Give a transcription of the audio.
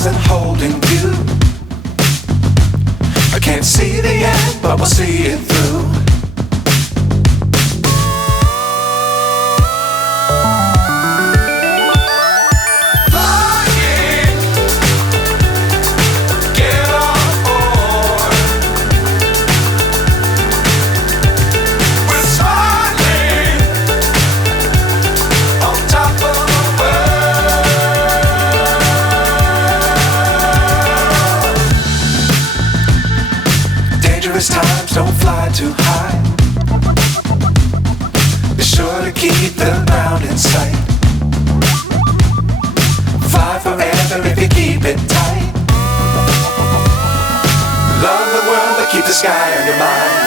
stars and holding you. I can't see the end, but we'll see it through. Times don't fly too high. Be sure to keep the ground in sight. Fly forever if you keep it tight. Love the world but keep the sky on your mind.